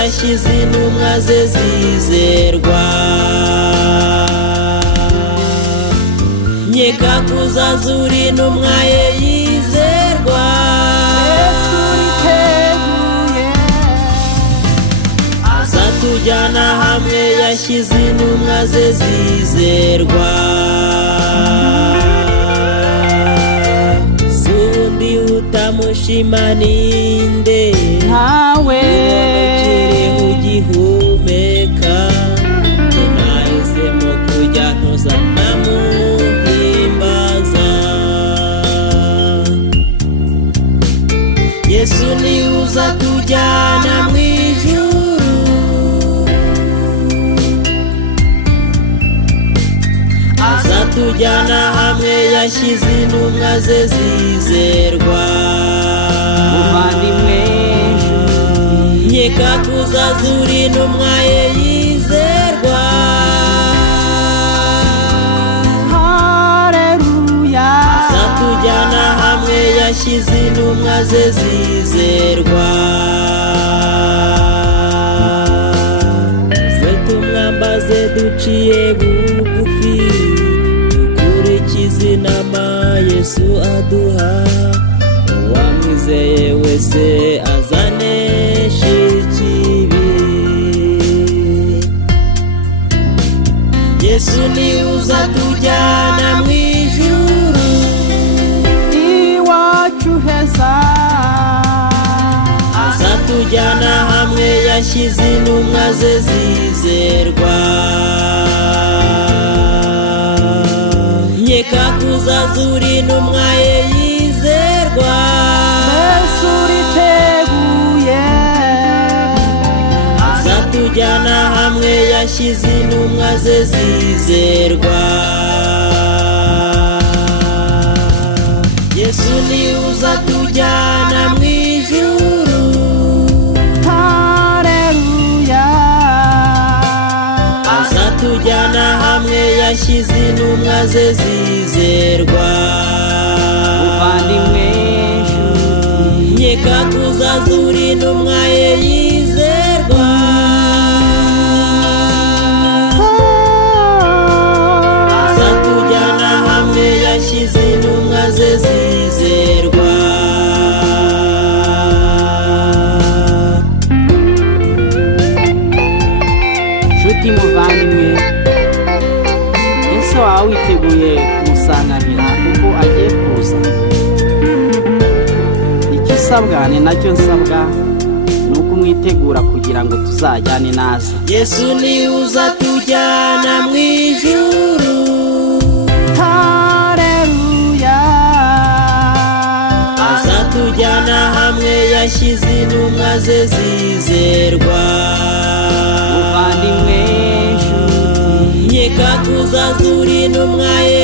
yashyize intumwa ze zizerwa. Nkeka kuzazura intumwa ye yizerwa. Yesu yiteguye azatujyana hamwe yashyize intumwa ze zizerwa. Sundi utamushima ninde ntawe ukiriho ugihumeka. Nahisemo kujya ntuza namuhimbaza. Yesu ni uzatujyana mu ijuru. Azatujyana hamwe yashyize intumwa ze zizerwa. muvandimwe Nkeka kuzazura intumwa ye yizerwa. haleluya Azatujyana hamwe yashyize intumwa ze zizerwa. Ze tumwambaze duciye bugufi, dukurikize inama Yesu aduha. Uwamwizeye wese azanesha ikibi. Yesu ni uzatujyana mu ijuru. iwacu heza Azatujyana hamwe yashyize intumwa ze zizerwa. Nkeka kuzazura intumwa ye yizerwa. Yesu yiteguye Azatujyana hamwe yashyize intumwa ze zizerwa. Yesu ni uzatujyana mu ijuru. haleluya Azatujyana hamwe yashyize intumwa ze zizerwa. muvandimwe Nkeka kuzazura intumwa ye yizerwa. Azatujyana hamwe yashyize intumwa ze zizerwa. nshuti muvandimwe ese waba witeguye kumusanganira kuko agiye kuza? icyo usabwa ni nacyo nsabwa, ni ukumwitegura kugira ngo tuzajyane naza. Yesu ni uzatujyana mu ijuru. haleluya Azatujyana hamwe yashyize intumwa ze zizerwa. muvandimwe Nkeka kuzazura intumwa ye